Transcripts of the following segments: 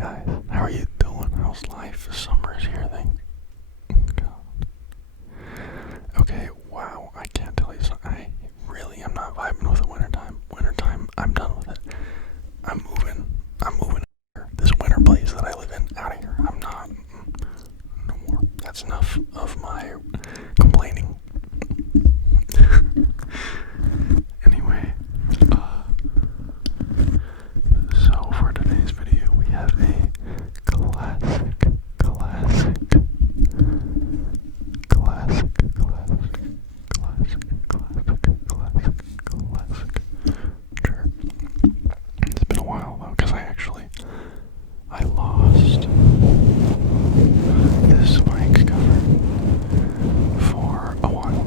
guys, how are you doing? How's life? Summer's here, God. Okay, wow, I can't tell you something. I really am not vibing with the wintertime. Wintertime, I'm done with it. I'm moving here. This winter place that I live in, out of here. I'm not, no more. That's enough of my complaining. Anyway, so for today's video, we have a classic sure. It's been a while though, because I lost this mic cover for a while.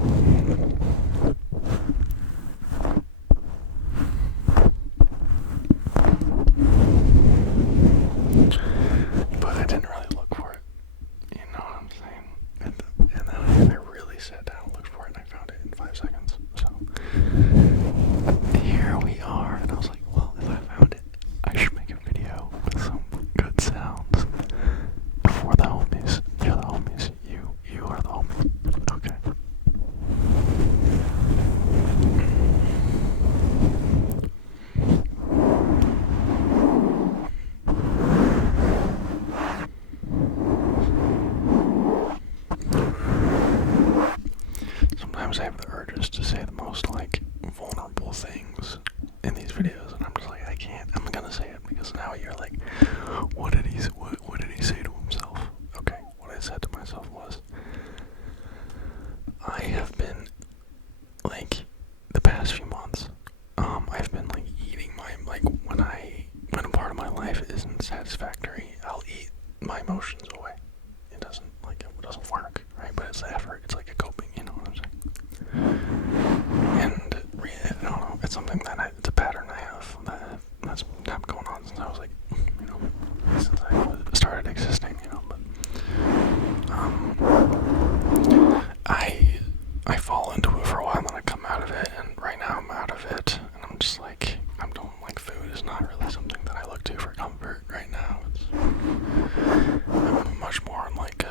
But I didn't really look for it. You know what I'm saying? And then I really sat down and looked for it and I found it in 5 seconds. So here we are. And I was like, well, if I found it, I should make a video with some good sounds for the homies. You're the homies. You are the homies. Okay. Sometimes I have the urges to say the most like vulnerable things in these videos, and I'm just like, I can't. I'm gonna say it because now you're like, what did he say to himself? Okay, what I said to myself was, I have been like the past few months, I've been like eating my when a part of my life isn't satisfactory, I'll eat my emotions away. It doesn't work, right? But it's the effort. It's like a coping, you know what I'm saying? And I don't know. It's something it's a pattern I have that's been going on since I was like, you know, since I started existing, you know. But I fall into it for a while, and then I come out of it, and right now I'm out of it, and I'm just like, I don't like food is not really something that I look to for comfort right now. I'm much more in like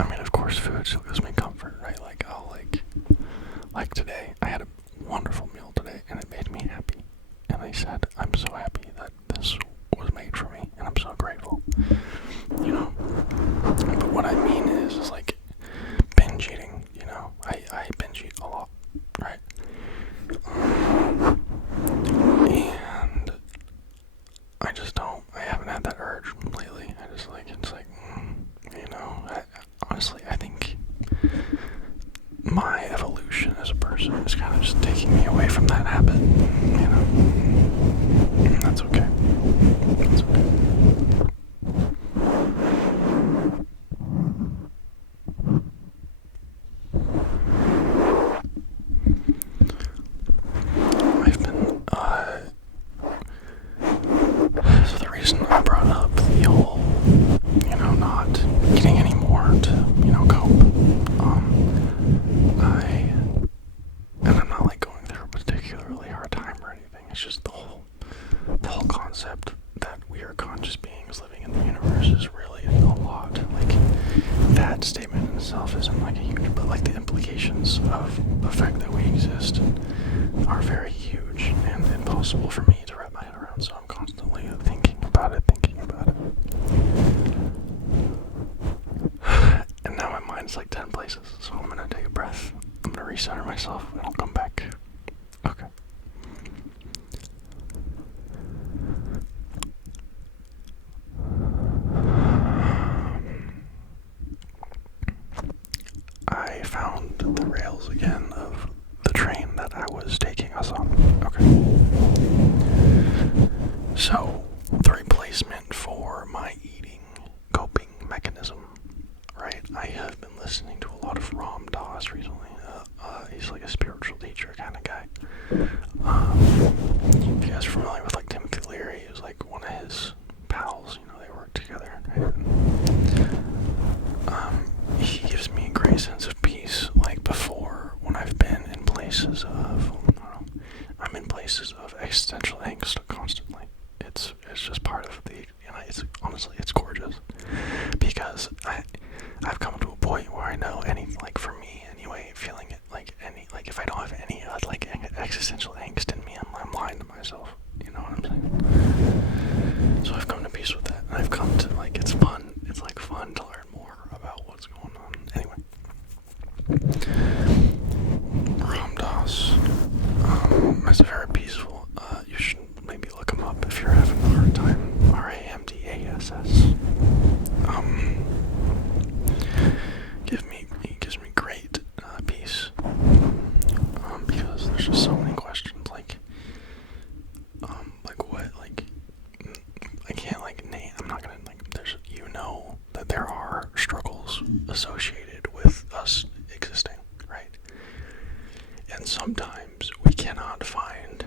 I mean, of course, food still gives me comfort, right? Like, I'll like today, I had a wonderful meal today, and it made me happy. And I said, I'm so happy that this was made for me, and I'm so grateful, you know? But what I mean is like, binge eating, you know? I binge eat a lot, right? And I haven't had that urge lately. I just like, it's like, you know, honestly, I think my evolution as a person is kind of just taking me away from that habit, you know. And that's okay. That's okay. I've been, so the reason I brought up the whole, you know, not eating anymore to, you know, cope, and I'm not like going through a particularly hard time or anything, it's just the whole concept that we are conscious beings living in the universe is really a lot. Like, that statement in itself isn't like a huge, but like the implications of the fact that we exist are very huge and impossible for me to wrap my head around, so I'm constantly thinking about it. And now my mind's like 10 places, so I'm gonna take a breath, I'm gonna recenter myself, and I'll come back. Okay. I found the rails again of the train that I was taking us on. Okay. So, the replacement for my eating coping mechanism, right? I have been listening to a lot of Ram Dass recently. He's like a spiritual teacher kind of guy. If you guys are familiar with like Timothy Leary, he was like one of his pals, you know, they worked together. He gives me a great sense of peace, like before, when I've been in places of, I don't know, races of existential angst constantly. It's just part of the, it's honestly, it's gorgeous, because I've come to a point where I know like for me anyway, feeling it like if I don't have any like existential angst in me, I'm lying to myself. You know what I'm saying? So I've come to peace with that, and I've come to like it's fun. It's like fun to learn more about what's going on. Anyway, Ram Dass is very peaceful. You should maybe look him up if you're having a hard time. Ramdass. He gives me great peace. Because there's just so many questions, like what, like, I can't, like, name, I'm not gonna, like, there's, that there are struggles associated with us existing, right? And sometimes we cannot find,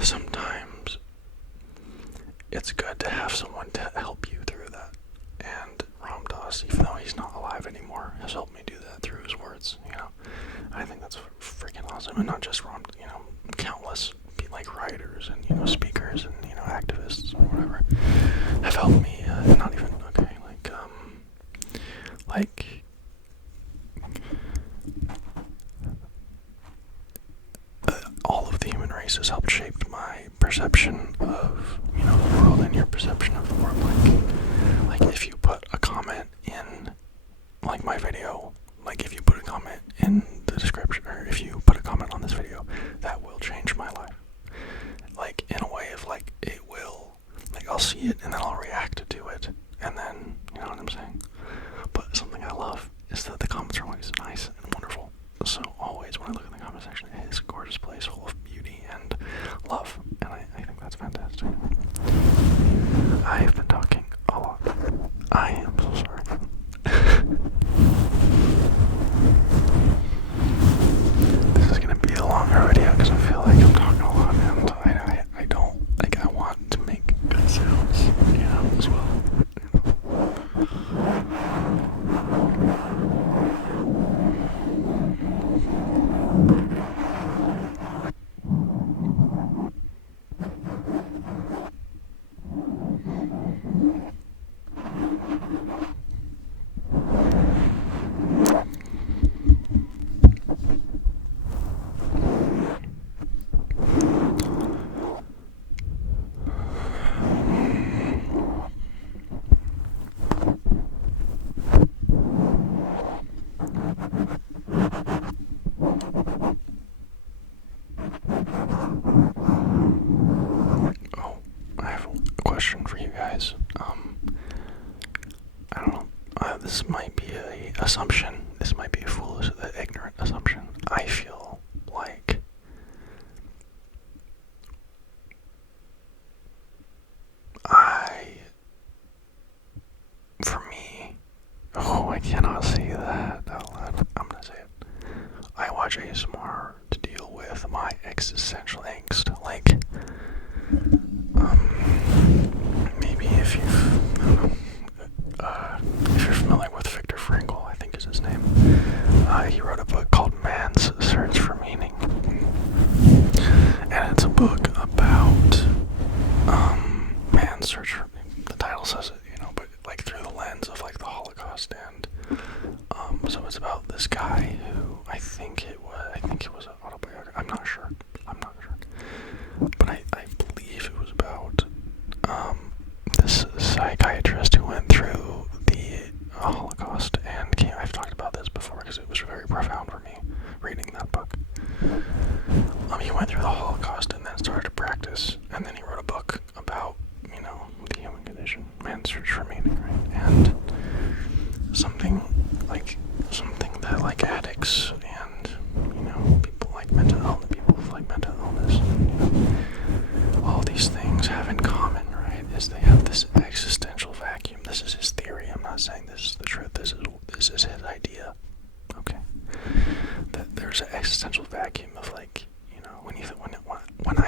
sometimes it's good to have someone to help you through that. And Ram Dass, even though he's not alive anymore, has helped me do that through his words, I think that's freaking awesome. And not just Ram, countless, like, writers and, speakers and, activists or whatever have helped me, not even, all of the human race has helped shape my perception of, the world, and your perception of the world. Like if you put a comment in, like, my video, like, if you put a comment in the description, or if you put a comment on this video, that will change my life. Like, in a way of, like, it will, like, I'll see it, and then I'll react to it, and then, you know what I'm saying? But something I love is that the comments are always nice and wonderful. So always when I look in the comment section, it's a gorgeous place full of beauty and love, and I think that's fantastic. I've been talking a lot. I am so sorry. This is gonna be a longer video because I feel like I'm talking a lot, and I don't, like, I want to make good sounds, as well. For you guys, I don't know, this might be a assumption, this might be a foolish, ignorant assumption. I feel like for me, I cannot say that out loud, I'm gonna say it. I watch ASMR to deal with my existential angst, like, maybe if you're familiar with Viktor Frankl, I think is his name, he wrote a book called Man's Search for Meaning, and it's a book about, man's search for, the title says it, but, like, through the lens of, like, the Holocaust, and, so it's about this guy who, I think it was an autobiography, I'm not sure, but I believe it was about, this psychiatrist who went through the Holocaust, and I've talked about this before because it was very profound for me reading that book. He went through the Holocaust and then started to practice, and then he wrote a book about, the human condition, man's search for meaning, right? And something that, like, addicts and, people like mental illness, all these things have in common, right, is they have this existential vacuum. This is his theory. I'm not saying this is the truth. This is his idea. Okay. That there's an existential vacuum of, like, when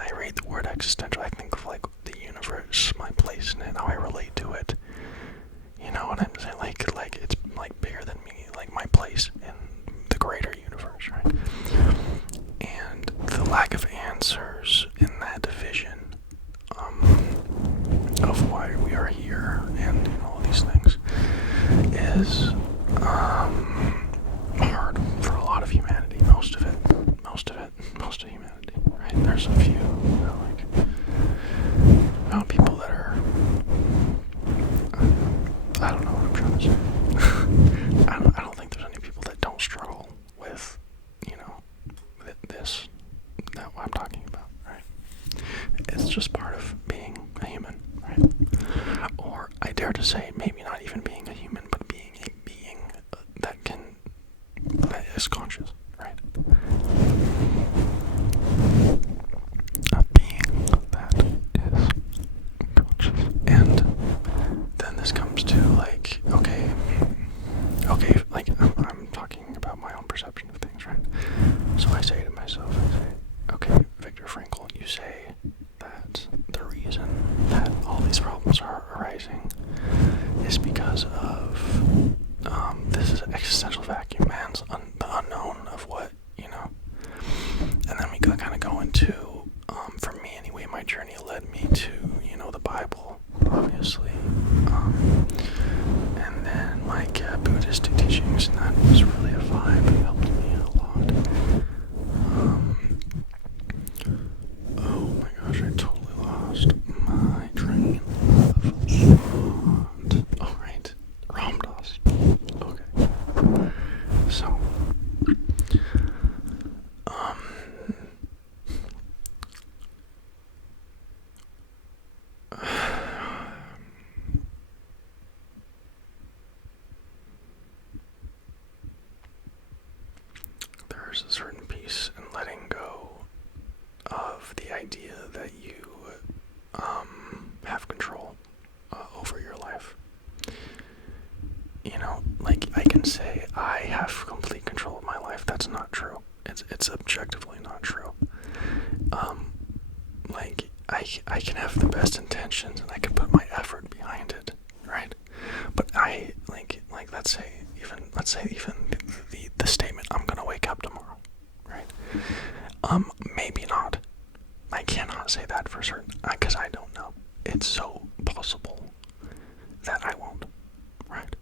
I read the word existential, I think of, like, the universe, my place in it, how I relate to it. You know what I'm saying? Like it's, like, bigger than me, like, my place in the greater universe, right? is conscious, right? A being that is conscious. And then this comes to like, okay, like I'm talking about my own perception of things, right? So I say to myself, okay, Viktor Frankl, you say that the reason that all these problems are arising is because of this is an existential vacuum, man's the unknown of what, you know. And then we kind of go into, for me anyway, my journey led me to, you know, the Bible, obviously, and then like Buddhist teachings, and that was really a vibe. It helped me a lot. Oh my gosh, I totally lost my train of thought. Oh right, Ram Dass. Okay, so there's a certain peace in letting go of the idea that you have control over your life. You know, like I can say I have complete control of my life. That's not true. It's objectively not true. Like I can have the best intentions and I can put my effort behind it, right? But I like let's say even the statement, I'm gonna wake up tomorrow, right? Maybe not. I cannot say that for certain because I don't know. It's so possible that I won't, right?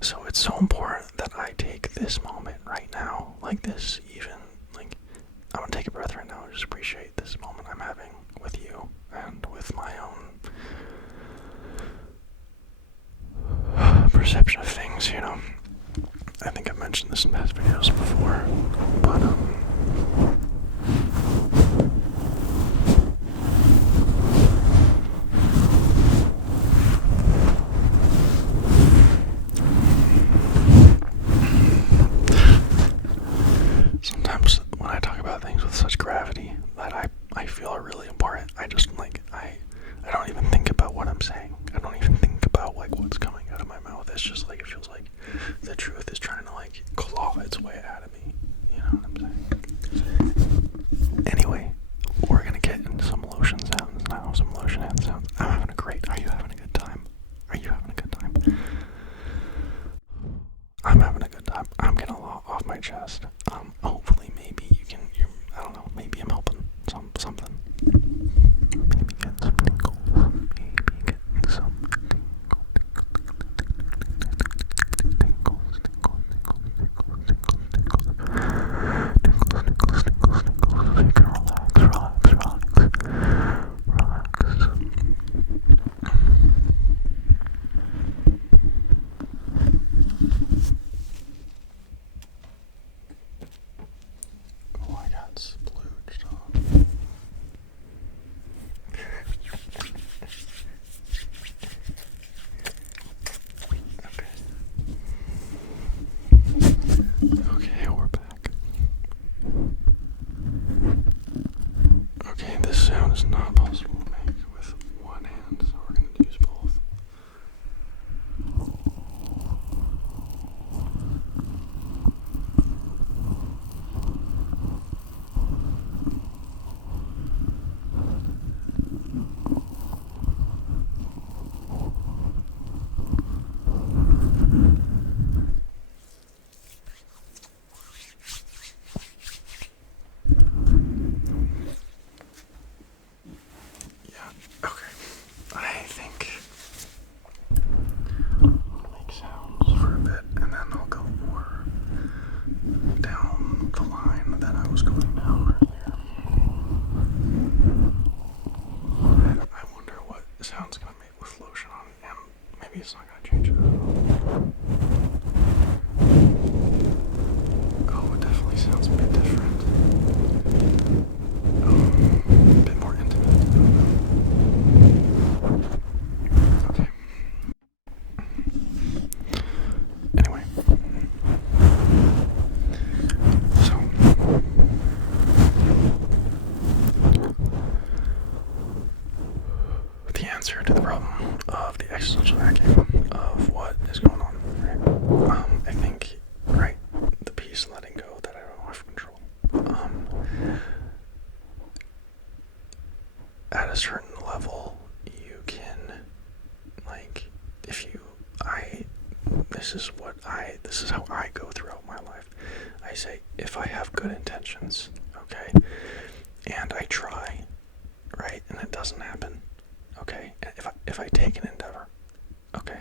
So it's so important that I take this moment right now, like this, even like I'm gonna take a breath right now and just appreciate this moment I'm having with you and with my own perception of things, you know. I think I've mentioned this in past videos before, but sometimes when I talk about things with such gravity that I feel are really important, I just like I don't even think about what I'm saying. I don't even think about like what's coming out of my mouth. It's just like it feels like the truth is trying to like claw its way out of me. You know what I'm saying? Anyway, we're gonna get into some lotion sounds now. Some lotion hand sounds. I'm having a great. Are you having a good time? Are you having a good time? I'm having a good time. I'm getting a lot off my chest. Hopefully, maybe I don't know. Maybe I'm helping something. Maybe get some tingles. Maybe get some tingles. So you can relax. of the existential vacuum of what is going on, right? I think, right, the peace and letting go that I don't have control. At a certain level, you can, like, if you, this is how I go throughout my life. I say, if I have good intentions, okay, and I try, right, and it doesn't happen, okay, and if I take an endeavor, okay,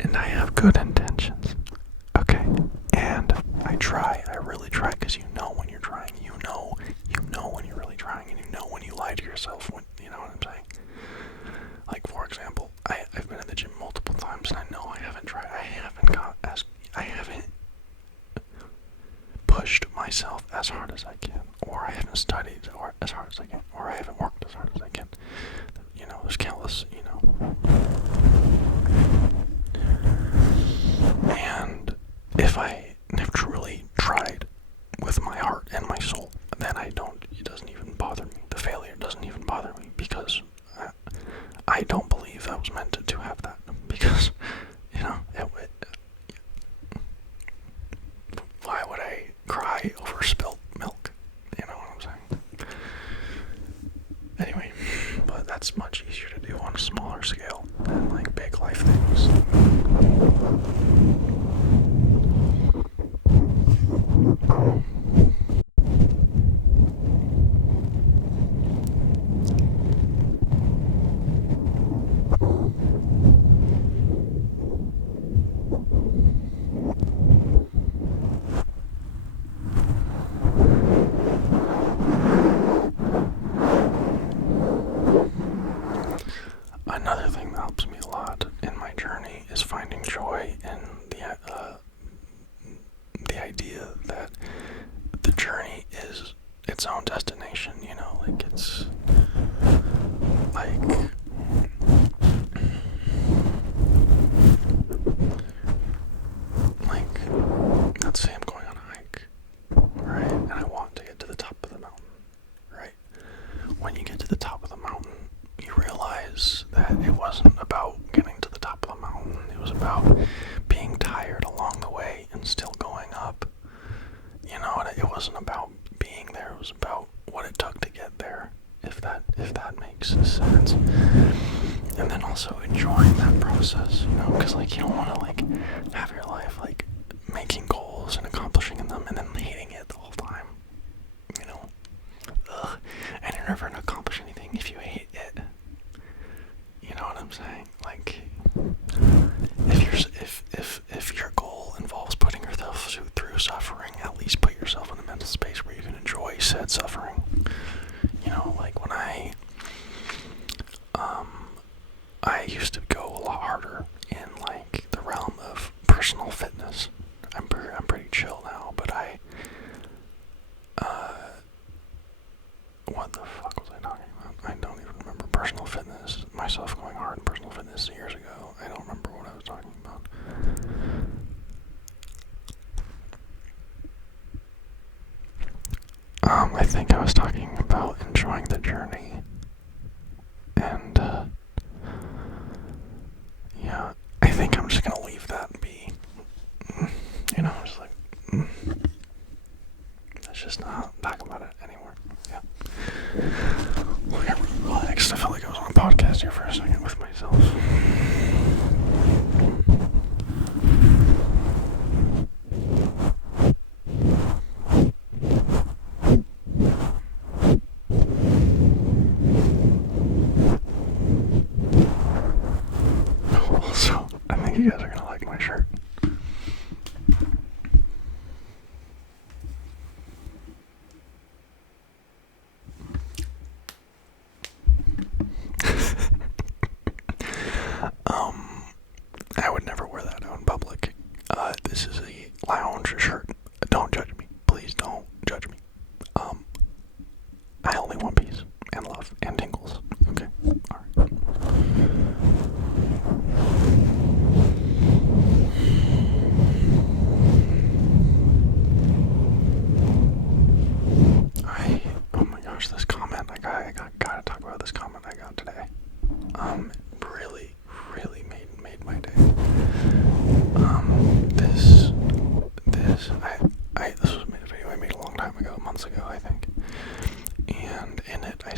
and I have good intentions, okay, and I really try, because you know when you're trying, you know when you're really trying, and you know when you lie to yourself, when, you know what I'm saying? Like, for example, I've been in the gym multiple times, and I know I haven't tried, I haven't pushed myself as hard as I can, or I haven't studied as hard as I can, or I haven't worked as hard as I can. You know, there's countless, you know. And if I have truly tried with my heart and my soul, then it doesn't even bother me. The failure doesn't even bother me, because I don't believe I was meant to have that, because, you know, why would I cry over spilt milk? You know what I'm saying? Anyway, but that's much easier to do on a smaller scale than, like, big life things. Another thing that helps me a lot in my journey is finding joy in the idea that the journey is its own destination, you know, like, it's like, let's say I'm going on a hike, right, and I want to get to the top of the mountain, right? When you get to the top of the mountain, you realize that it wasn't about getting to the top of the mountain, it was about being tired along the way and still going up. You know, it wasn't about being there, it was about what it took to get there, if that makes sense. And then also enjoying that process, you know, because, like, you don't want to, like, have your life, like, making goals and accomplishing them and then hating it the whole time, you know. Ugh. And you're never gonna accomplish anything if you hate it. You know what I'm saying? Like, if your goal involves putting yourself through suffering, at least put yourself in a mental space where you can enjoy said suffering. You know, like, when I used to go a lot harder in, like, the realm of personal fitness. I'm pretty chill now, but what the fuck was I talking about? I don't even remember. Personal fitness, myself going hard in personal fitness years ago. I don't remember what I was talking about. I think I was talking about enjoying the journey, and, yeah, I think I'm just gonna leave that be. You know, just like, let's just not talk about it anymore. Yeah. Well, I got really relaxed. I felt like I was on a podcast here for a second with myself. Also, I think you guys are gonna like my shirt.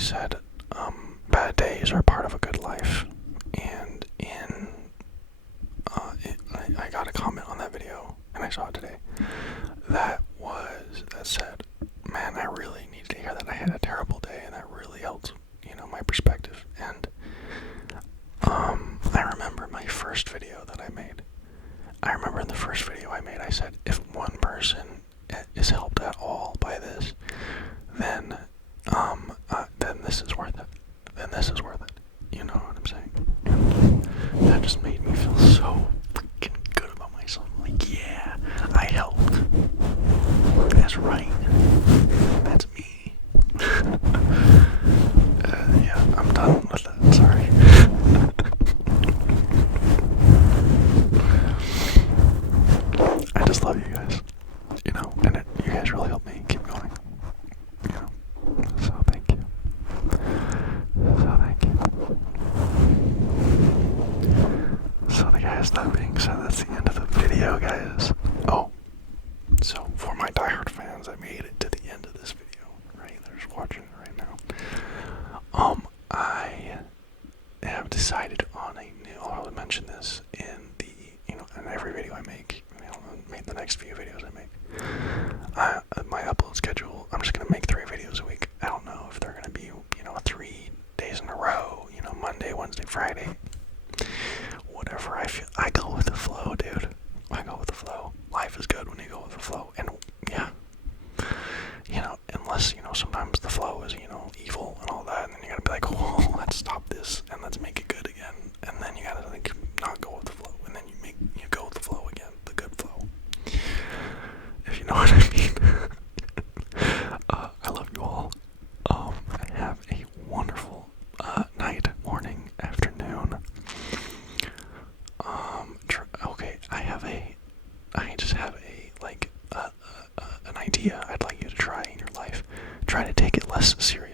said, bad days are part of a good life. And I got a comment on that video, and I saw it today, that said, man, I really needed to hear that. I had a terrible day, and that really helped, my perspective. And I remember my first video that I made. I remember in the first video I made, I said, if one person is helped at all by this, then this is worth it. Then this is worth it. You know what I'm saying? And that just made me feel so freaking good about myself. I'm like, yeah, I helped. That's right. That's me. Yeah, I'm done with that. Sorry. I just love you guys. And you guys really help me keep going. So thank you. So guys, that being said, that's the end of the video, guys. Oh, so for my diehard fans that made it to the end of this video, right? They're just watching it right now. I have decided on a new. I'll mention this in the, in every video I make. The next few videos I make. My upload schedule. I'm just gonna make 3 videos a week. I don't know if they're gonna be, 3 days in a row. Monday, Wednesday, Friday. Whatever I feel. I go with the flow, dude. I go with the flow. Life is good when you go with the flow. And yeah, unless sometimes the flow is evil and all that, and then you gotta be like, whoa, let's stop this and let's make it good again. And then you gotta not go with the flow, and then you go with the flow again, the good flow. If you know what I mean. I love you all. Have a wonderful night, morning, afternoon. Okay, I just have an idea I'd like you to try in your life. Try to take it less seriously.